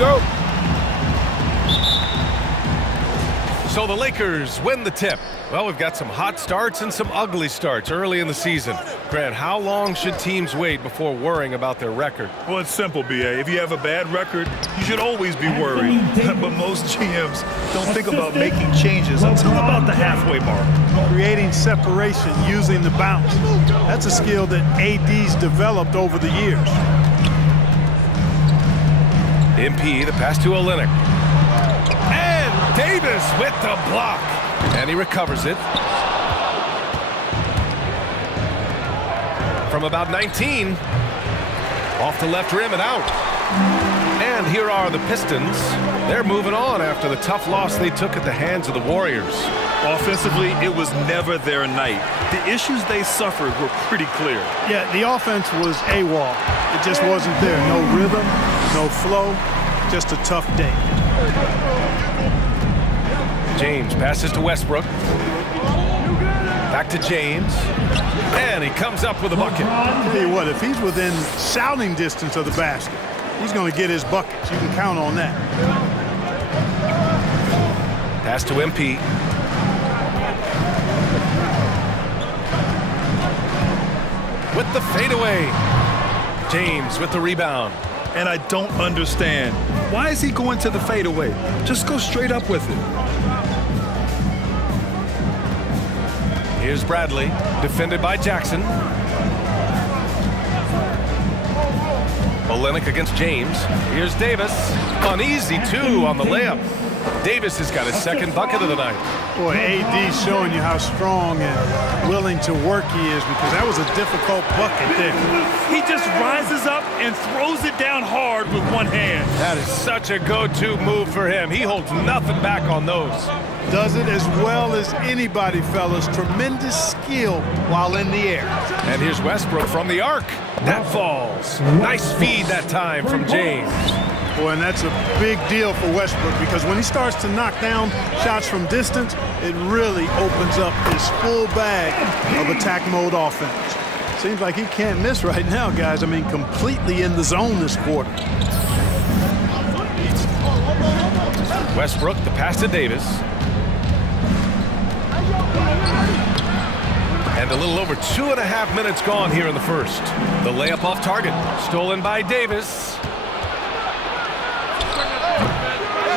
go. So the Lakers win the tip. Well, we've got some hot starts and some ugly starts early in the season. Grant, how long should teams wait before worrying about their record? Well, it's simple, B.A. If you have a bad record, you should always be worried. But most GMs don't think about making changes until about the halfway mark. Creating separation using the bounce. That's a skill that AD's developed over the years. MP, the pass to Olynyk. And Davis with the block. And he recovers it. From about 19. Off the left rim and out. And here are the Pistons. They're moving on after the tough loss they took at the hands of the Warriors. Offensively, it was never their night. The issues they suffered were pretty clear. Yeah, the offense was AWOL. It just wasn't there. No rhythm, no flow, just a tough day. James passes to Westbrook. Back to James. And he comes up with a bucket. I'll tell you what, if he's within shouting distance of the basket, he's going to get his buckets. You can count on that. Pass to MP. With the fadeaway. James with the rebound. And I don't understand. Why is he going to the fadeaway? Just go straight up with it. Here's Bradley, defended by Jackson. Olynyk against James. Here's Davis. Uneasy, too, on the layup. Davis has got his second bucket of the night. Boy, AD's showing you how strong and willing to work he is, because that was a difficult bucket there. He just rises up and throws it down hard with one hand. That is such a go-to move for him. He holds nothing back on those. Does it as well as anybody, fellas. Tremendous skill while in the air. And here's Westbrook from the arc. That falls. Nice feed that time from James. Boy, and that's a big deal for Westbrook, because when he starts to knock down shots from distance, it really opens up his full bag of attack mode offense. Seems like he can't miss right now, guys. I mean, completely in the zone this quarter. Westbrook, the pass to Davis. And a little over 2.5 minutes gone here in the first. The layup off target. Stolen by Davis.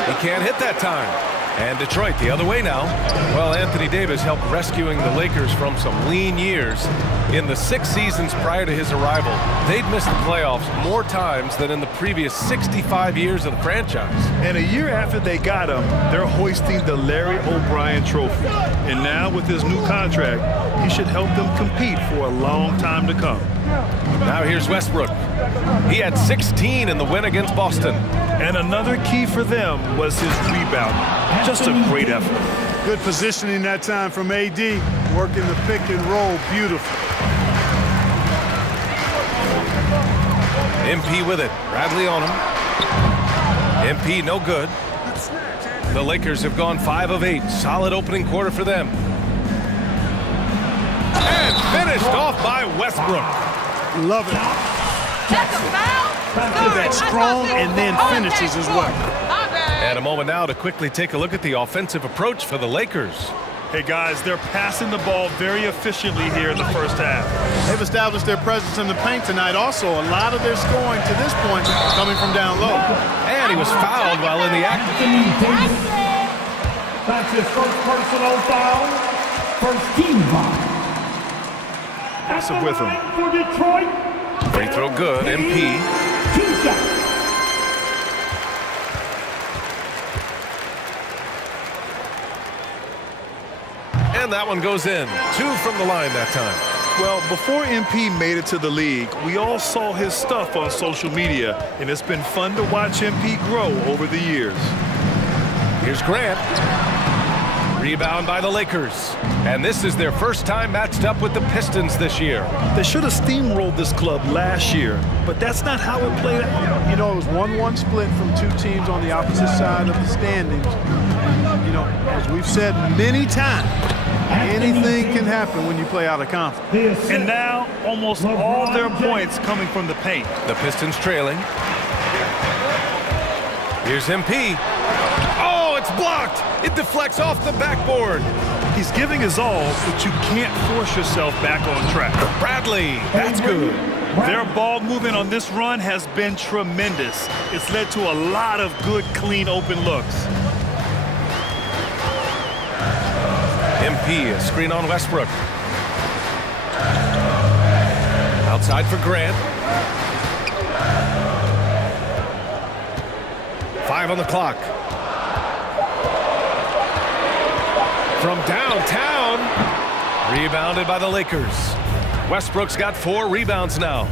He can't hit that time. And Detroit the other way now. Well, Anthony Davis helped rescuing the Lakers from some lean years. In the 6 seasons prior to his arrival, they'd missed the playoffs more times than in the previous 65 years of the franchise. And a year after they got him, they're hoisting the Larry O'Brien Trophy. And now with his new contract, he should help them compete for a long time to come. Now here's Westbrook. He had 16 in the win against Boston. And another key for them was his rebound. Just a great effort. Good positioning that time from AD. Working the pick and roll beautiful. MP with it. Bradley on him. MP no good. The Lakers have gone 5 of 8. Solid opening quarter for them. And finished off by Westbrook. Love it. That's a foul. That strong and then finishes as well. And a moment now to quickly take a look at the offensive approach for the Lakers. Hey, guys, they're passing the ball very efficiently here in the first half. They've established their presence in the paint tonight. Also, a lot of their scoring to this point coming from down low. And he was fouled while in the act. That's his first personal foul. First team foul. Passive with him. For Detroit. Free throw good. MP. 2 shots. And that one goes in. 2 from the line that time. Well, before MP made it to the league, we all saw his stuff on social media, and it's been fun to watch MP grow over the years. Here's Grant. Rebound by the Lakers. And this is their first time matched up with the Pistons this year. They should have steamrolled this club last year, but that's not how it played out. You know, it was 1-1 split from 2 teams on the opposite side of the standings. You know, as we've said many times, anything can happen when you play out of conference. And now, almost all their points coming from the paint. The Pistons trailing. Here's MP. Oh, it's blocked. It deflects off the backboard. He's giving his all, but you can't force yourself back on track. Bradley, that's good. Their ball movement on this run has been tremendous. It's led to a lot of good, clean, open looks. MP, a screen on Westbrook. Outside for Grant. 5 on the clock. From downtown. Rebounded by the Lakers. Westbrook's got 4 rebounds now.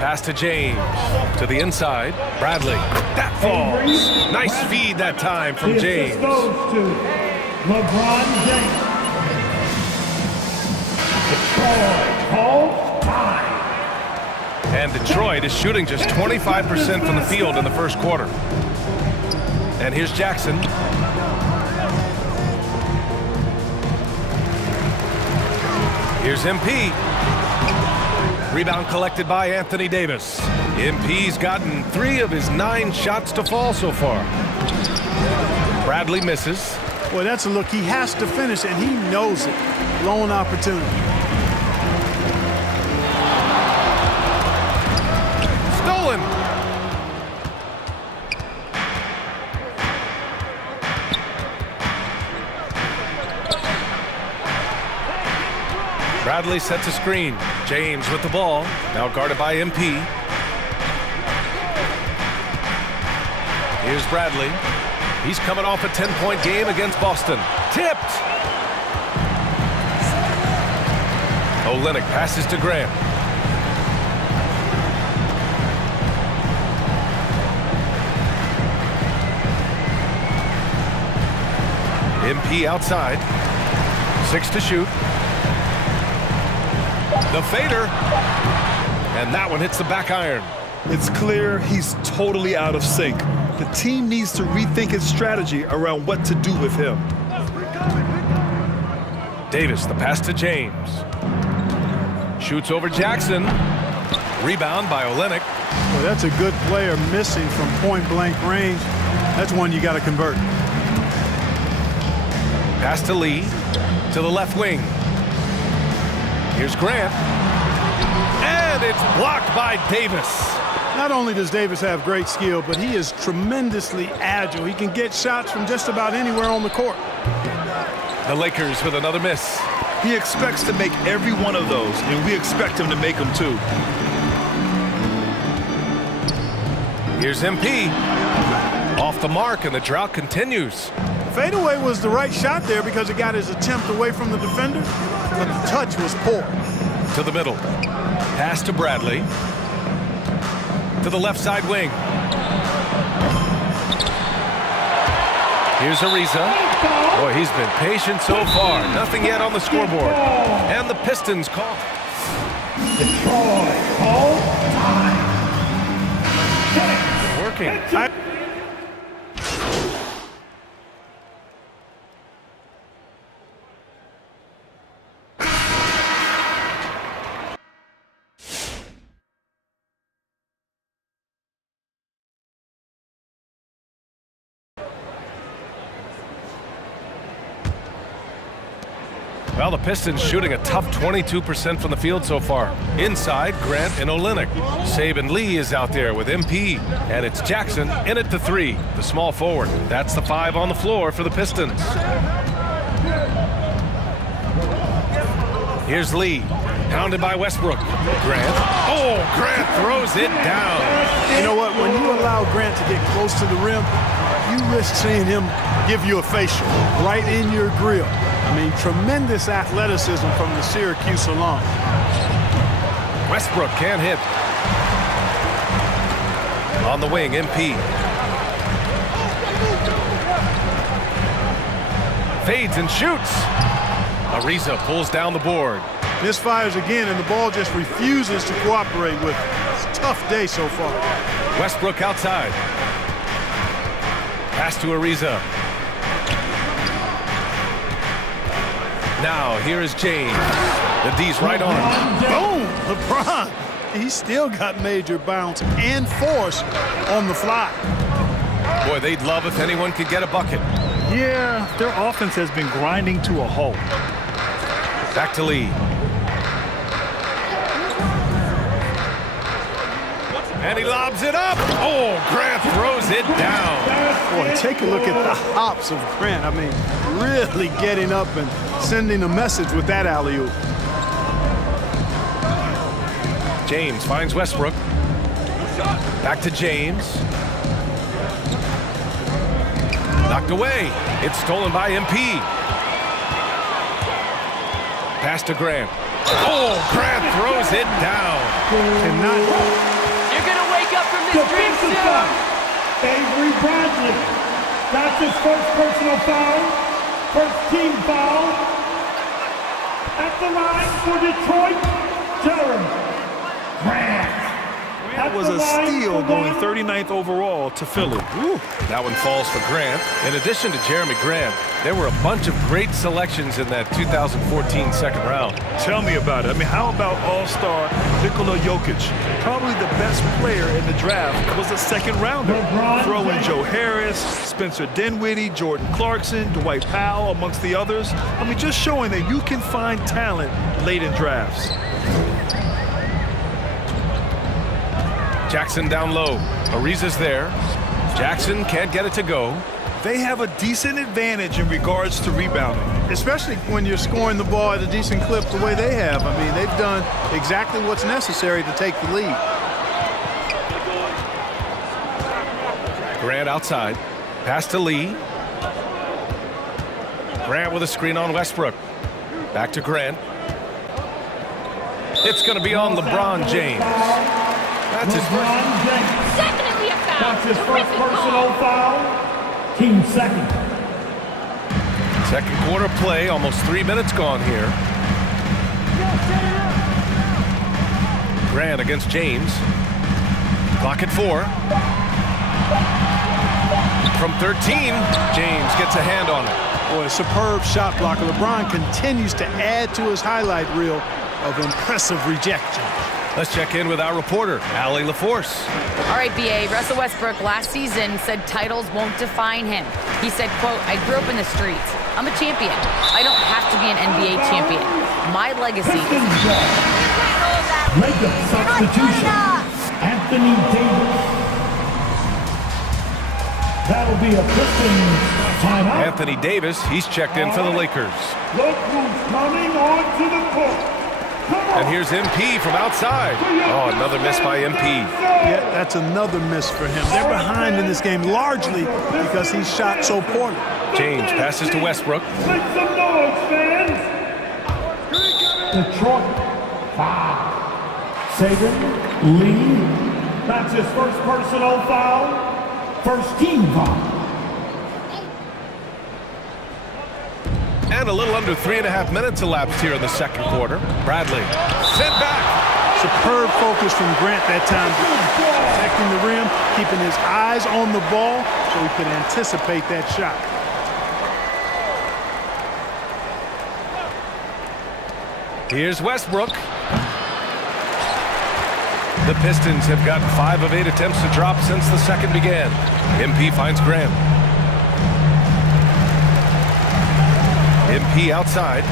Pass to James. To the inside. Bradley. That falls. Nice feed that time from James. Goes to LeBron James. Detroit calls time. And Detroit is shooting just 25% from the field in the first quarter. And here's Jackson. Here's MP. Rebound collected by Anthony Davis. MP's gotten 3 of his 9 shots to fall so far. Bradley misses. Boy, that's a look he has to finish, and he knows it. Lone opportunity. Stolen. Bradley sets a screen. James with the ball. Now guarded by MP. Here's Bradley. He's coming off a 10-point game against Boston. Tipped. Olynyk passes to Grant. MP outside. 6 to shoot. The fader. And that one hits the back iron. It's clear he's totally out of sync. The team needs to rethink its strategy around what to do with him. Davis, the pass to James. Shoots over Jackson. Rebound by Olynyk. Well, that's a good player missing from point-blank range. That's one you got to convert. Pass to Lee. To the left wing. Here's Grant. And it's blocked by Davis. Not only does Davis have great skill, but he is tremendously agile. He can get shots from just about anywhere on the court. The Lakers with another miss. He expects to make every one of those, and we expect him to make them too. Here's MP. Off the mark, and the drought continues. Fadeaway was the right shot there because it got his attempt away from the defender, but the touch was poor. To the middle. Pass to Bradley. To the left side wing. Here's Ariza. Boy, he's been patient so far. Nothing yet on the scoreboard. And the Pistons call. Detroit calls time. Working. Well, the Pistons shooting a tough 22% from the field so far. Inside, Grant and Olynyk. Saban Lee is out there with MP. And it's Jackson in at the 3, the small forward. That's the 5 on the floor for the Pistons. Here's Lee. Pounded by Westbrook. Grant. Oh, Grant throws it down. You know what? When you allow Grant to get close to the rim, you risk seeing him give you a facial right in your grill. I mean, tremendous athleticism from the Syracuse alum. Westbrook can't hit. On the wing, MP. Fades and shoots. Ariza pulls down the board. Misfires again, and the ball just refuses to cooperate with it. It's a tough day so far. Westbrook outside. Pass to Ariza. Now, here is James. The D's right on. Boom! LeBron. He still got major bounce and force on the fly. Boy, they'd love if anyone could get a bucket. Yeah, their offense has been grinding to a halt. Back to Lee. And he lobs it up. Oh, Grant throws it down. Boy, take a look at the hops of Grant. I mean, really getting up and sending a message with that alley-oop. James finds Westbrook. Back to James. Knocked away. It's stolen by MP. Pass to Grant. Oh, Grant throws it down. You're going to wake up from this dream Defensive soon. foul. Avery Bradley. That's his first personal foul. First team foul. At the line for Detroit, Jeremy Grant. That was a steal going 39th overall to Philly. Ooh, that one falls for Grant. In addition to Jeremy Grant, there were a bunch of great selections in that 2014 second round. Tell me about it. I mean, how about all-star Nikola Jokic? Probably the best player in the draft was a second rounder. Throw in Joe Harris, Spencer Dinwiddie, Jordan Clarkson, Dwight Powell, amongst the others. I mean, just showing that you can find talent late in drafts. Jackson down low. Ariza's there. Jackson can't get it to go. They have a decent advantage in regards to rebounding. Especially when you're scoring the ball at a decent clip the way they have. I mean, they've done exactly what's necessary to take the lead. Grant outside. Pass to Lee. Grant with a screen on Westbrook. Back to Grant. It's going to be on LeBron James. That's his first. Definitely a foul. That's his first Terrific personal call. foul. Team second. Second quarter play, almost 3 minutes gone here. Grant against James. Clock at 4. From 13, James gets a hand on it. Boy, a superb shot blocker. LeBron continues to add to his highlight reel of impressive rejection. Let's check in with our reporter, Allie LaForce. All right, BA, Russell Westbrook last season said titles won't define him. He said, quote, I grew up in the streets. I'm a champion. I don't have to be an NBA champion. My legacy is... Makeup substitution. Anthony Davis. That'll be a Pistons timeout. Anthony Davis, he's checked in for the Lakers. Look who's coming onto the court. And here's MP from outside. Oh, another miss by MP. Yeah, that's another miss for him. They're behind in this game largely because he shot so poorly. James passes to Westbrook. Make some noise, fans. Detroit, foul. Saban, Lee. That's his first personal foul. First team foul. And a little under 3.5 minutes elapsed here in the second quarter. Bradley sent back. Superb focus from Grant that time. Protecting the rim, keeping his eyes on the ball so he could anticipate that shot. Here's Westbrook. The Pistons have gotten 5 of 8 attempts to drop since the second began. MP finds Grant. MP outside.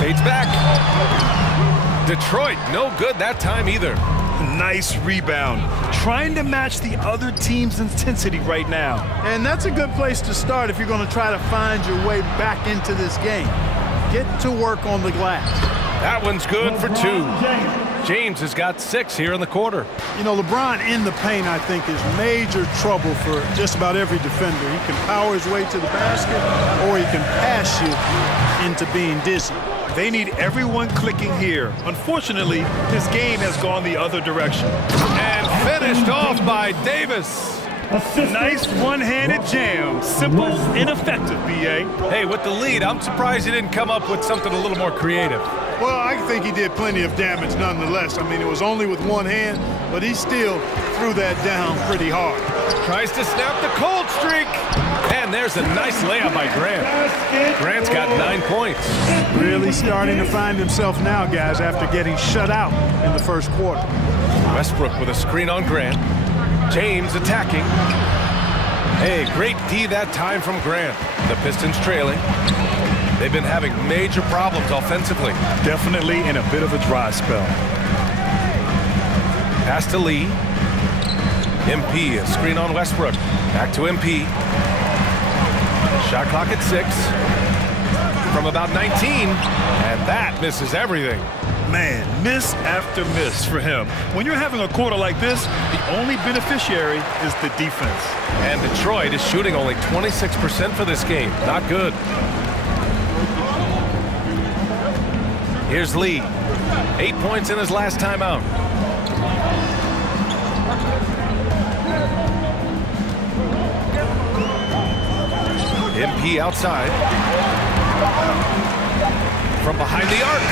Fades back. Detroit, no good that time either. Nice rebound. Trying to match the other team's intensity right now. And that's a good place to start if you're going to try to find your way back into this game. Get to work on the glass. That one's good for 2. James has got 6 here in the quarter. You know, LeBron in the paint, I think, is major trouble for just about every defender. He can power his way to the basket, or he can pass you into being dizzy. They need everyone clicking here. Unfortunately, his game has gone the other direction. And finished off by Davis. Nice one-handed jam. Simple, ineffective, B.A. Hey, with the lead, I'm surprised he didn't come up with something a little more creative. Well, I think he did plenty of damage nonetheless. I mean, it was only with one hand, but he still threw that down pretty hard. Tries to snap the cold streak. And there's a nice layup by Grant. Grant's got 9 points. Really starting to find himself now, guys, after getting shut out in the first quarter. Westbrook with a screen on Grant. James attacking. Hey, great D that time from Grant. The Pistons trailing. They've been having major problems offensively. Definitely in a bit of a dry spell. Pass to Lee. MP, a screen on Westbrook. Back to MP. Shot clock at 6. From about 19. And that misses everything. Man, miss after miss for him. When you're having a quarter like this, the only beneficiary is the defense. And Detroit is shooting only 26% for this game. Not good. Here's Lee. 8 points in his last timeout. MP outside. From behind the arc.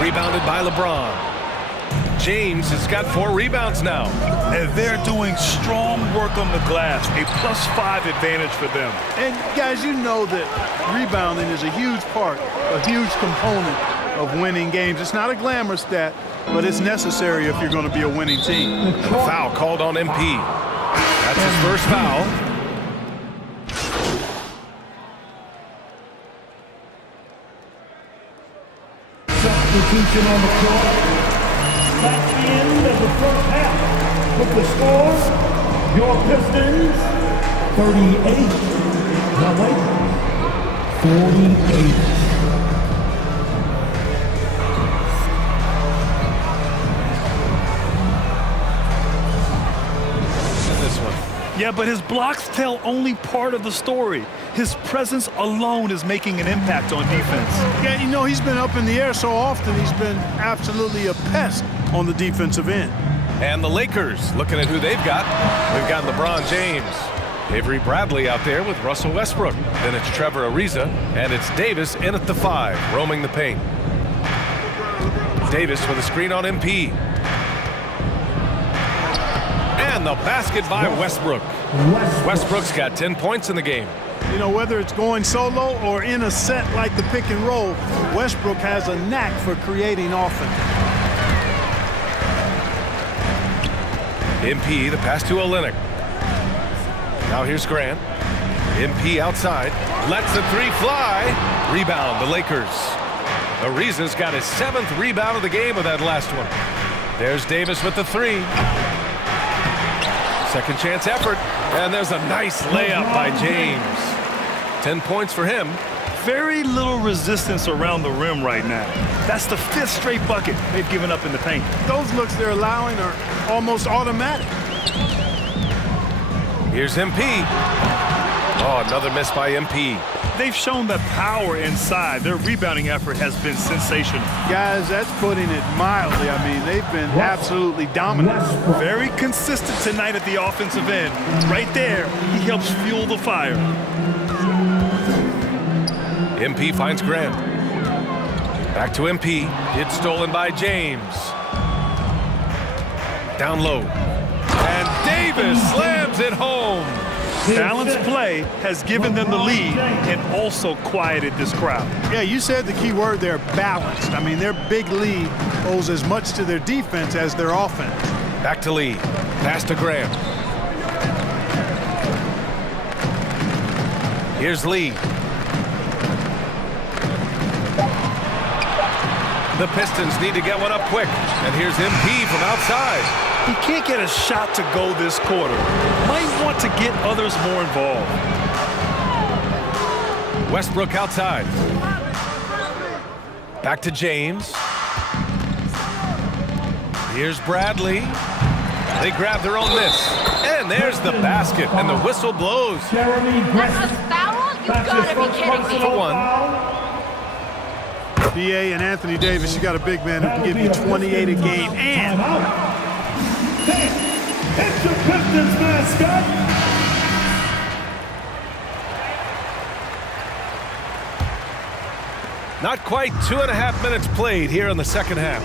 Rebounded by LeBron. James has got 4 rebounds now. And they're doing strong work on the glass. A +5 advantage for them. And guys, you know that rebounding is a huge part, a huge component of winning games. It's not a glamour stat, but it's necessary if you're going to be a winning team. And a foul called on MP. That's his first foul. Substitution on the court. That's the end of the first half. With the score, your Pistons 38. The Lakers 48. Yeah, but his blocks tell only part of the story. His presence alone is making an impact on defense. Yeah, you know, he's been up in the air so often, he's been absolutely a pest on the defensive end. And the Lakers, looking at who they've got. We've got LeBron James. Avery Bradley out there with Russell Westbrook. Then it's Trevor Ariza, and it's Davis in at the 5, roaming the paint. Davis with a screen on MP. And the basket by Westbrook. Westbrook's got 10 points in the game. You know, whether it's going solo or in a set like the pick and roll, Westbrook has a knack for creating offense. MP, the pass to Olynyk. Now here's Grant. MP outside. Lets the 3 fly. Rebound, the Lakers. Ariza's got his 7th rebound of the game with that last one. There's Davis with the 3. Second chance effort. And there's a nice layup by James. 10 points for him. Very little resistance around the rim right now. That's the 5th straight bucket they've given up in the paint. Those looks they're allowing are almost automatic. Here's MP. Oh, another miss by MP. They've shown that power inside. Their rebounding effort has been sensational. Guys, that's putting it mildly. I mean, they've been absolutely dominant. Very consistent tonight at the offensive end. Right there, he helps fuel the fire. MP finds Grant. Back to MP. It's stolen by James. Down low. And Davis slams it home. Balanced play has given them the lead and also quieted this crowd. Yeah, you said the key word there, balanced. I mean, their big lead owes as much to their defense as their offense. Back to Lee. Pass to Grant. Here's Lee. The Pistons need to get one up quick. And here's MP from outside. He can't get a shot to go this quarter. Might want to get others more involved. Westbrook outside. Back to James. Here's Bradley. They grab their own miss. And there's the basket, and the whistle blows. That's a foul? You gotta be kidding me. For 1. BA and Anthony Davis, you got a big man who can give you 28 a game. And it's the Pistons mascot. Not quite 2.5 minutes played here in the second half.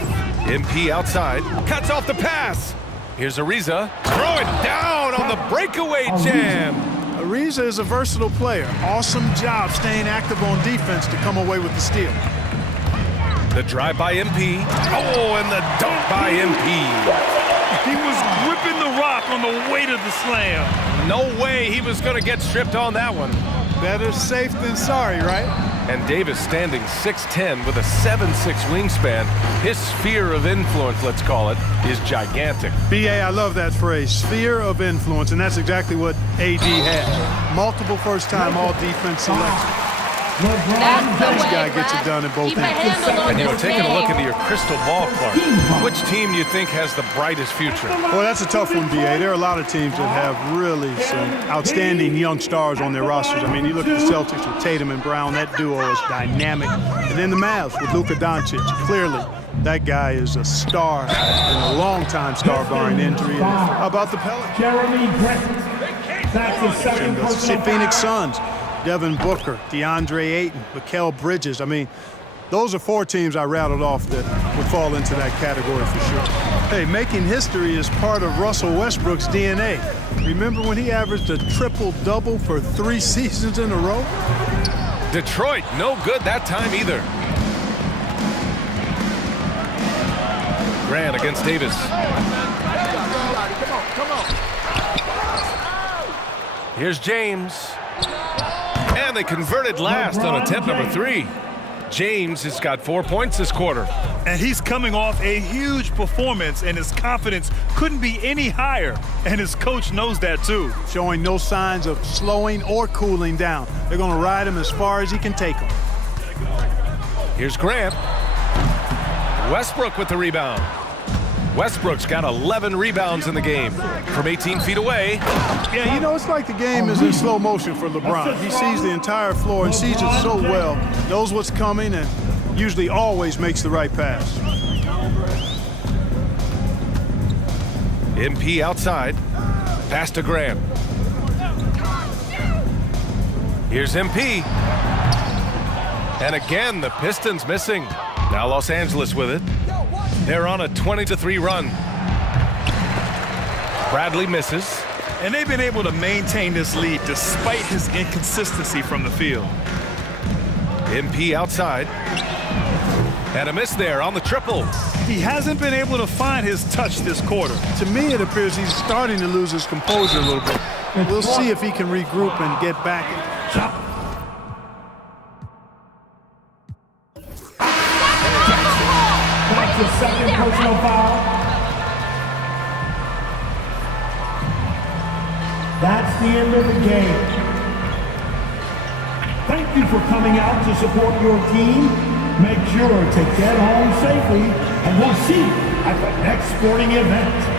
MP outside, cuts off the pass. Here's Ariza, throw it down on the breakaway jam. Ariza is a versatile player. Awesome job staying active on defense to come away with the steal. The drive by MP. Oh, and the dunk by MP. He was gripping the rock on the weight of the slam. No way he was going to get stripped on that one. Better safe than sorry, right? And Davis standing 6'10" with a 7'6" wingspan. His sphere of influence, let's call it, is gigantic. B.A., I love that phrase, sphere of influence, and that's exactly what A.D. has. Multiple first-time all-defense selections. This guy gets it done in both ends. And, taking a look into your crystal ball, Clark, which team do you think has the brightest future? Well, that's a tough one, B.A. There are a lot of teams that have really some outstanding young stars on their rosters. I mean, you look at the Celtics with Tatum and Brown. That duo is dynamic. And then the Mavs with Luka Doncic. Clearly, that guy is a star and a long-time star barring injury. And how about the Pelicans? Jeremy Grant. That's the second personal Phoenix Suns. Devin Booker, DeAndre Ayton, Mikal Bridges. I mean, those are 4 teams I rattled off that would fall into that category for sure. Hey, making history is part of Russell Westbrook's DNA. Remember when he averaged a triple-double for 3 seasons in a row? Detroit, no good that time either. Grant against Davis. Here's James. And they converted last on attempt number 3. James has got 4 points this quarter. And he's coming off a huge performance, and his confidence couldn't be any higher. And his coach knows that too. Showing no signs of slowing or cooling down. They're going to ride him as far as he can take him. Here's Grant. Westbrook with the rebound. Westbrook's got 11 rebounds in the game from 18 feet away. Yeah, it's like the game is in slow motion for LeBron. He sees the entire floor and sees it so well, knows what's coming, and usually always makes the right pass. MP outside. Pass to Grant. Here's MP. And again, the Pistons missing. Now Los Angeles with it. They're on a 20-3 run. Bradley misses. And they've been able to maintain this lead despite his inconsistency from the field. MP outside. And a miss there on the triple. He hasn't been able to find his touch this quarter. To me, it appears he's starting to lose his composure a little bit. We'll see if he can regroup and get back. That's the second personal foul. That's the end of the game. Thank you for coming out to support your team. Make sure to get home safely, and we'll see you at the next sporting event.